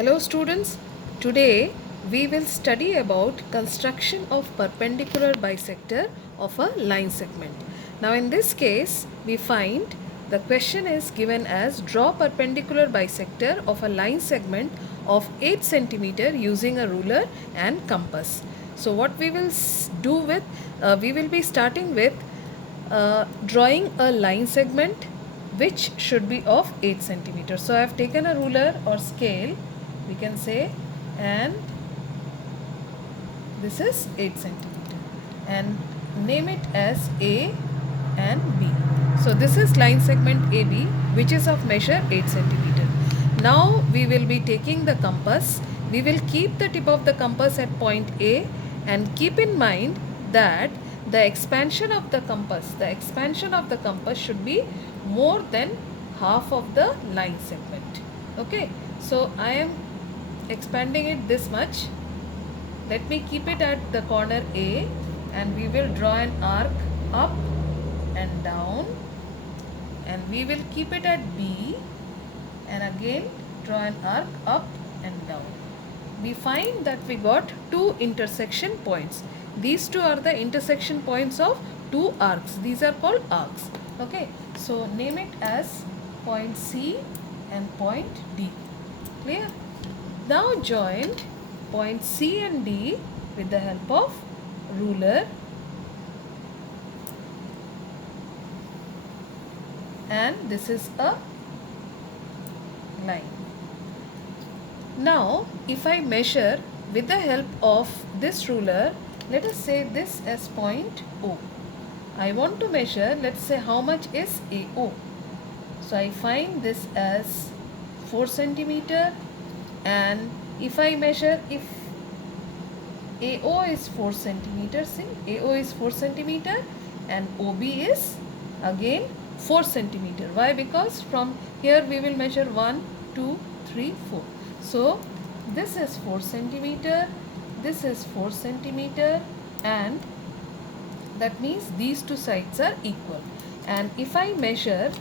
Hello students, today we will study about construction of perpendicular bisector of a line segment. Now in this case we find the question is given as draw perpendicular bisector of a line segment of 8 centimeter using a ruler and compass. So what we will do with, we will be starting with drawing a line segment which should be of 8 centimeters. So I have taken a ruler or scale, we can say, and this is 8 centimeter and name it as A and B. So this is line segment AB which is of measure 8 centimeter. Now we will be taking the compass. We will keep the tip of the compass at point A and keep in mind that the expansion of the compass should be more than half of the line segment. Okay, so I am expanding it this much. Let me keep it at the corner A and we will draw an arc up and down, and we will keep it at B and again draw an arc up and down. We find that we got two intersection points. These two are the intersection points of two arcs. These are called arcs. Okay, so name it as point C and point D. Clear? Now join point C and D with the help of ruler and this is a line. Now if I measure with the help of this ruler, let us say this as point O. I want to measure, let's say, how much is AO. So I find this as 4 centimeter, and if I measure, if AO is 4 centimeter, see, AO is 4 centimeter and OB is again 4 centimeter. Why? Because from here we will measure 1, 2, 3, 4. So this is 4 centimeter, this is 4 centimeter, and that means these two sides are equal. And if I measure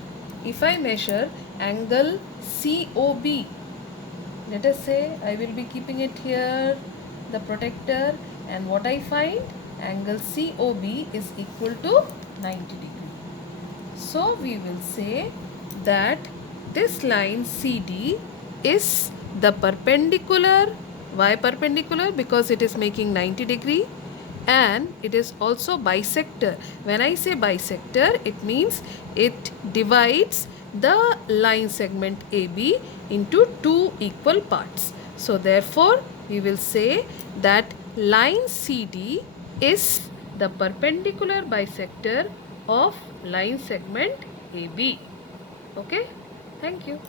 angle COB, let us say I will be keeping it here, the protector, and what I find, angle COB is equal to 90 degree. So we will say that this line CD is the perpendicular. Why perpendicular? Because it is making 90 degree and it is also bisector. When I say bisector, it means it divides the line segment AB into two equal parts. So therefore we will say that line CD is the perpendicular bisector of line segment AB. Okay, thank you.